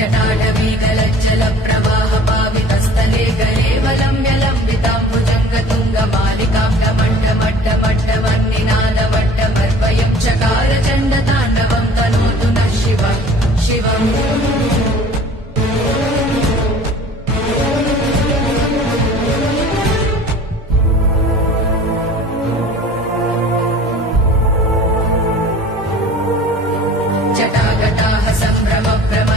जटाडवीगलज्जल प्रवाह पावितस्थले गलेवलम्ब्य लम्बिताम्बुजङ्गतुङ्गमालिकां डमड्डमड्डमड्डवन्निनादवड्डमर्वयं चकार चण्डताण्डवं तनोतु नः शिवम् जटागताः सम्भ्रम भ्रम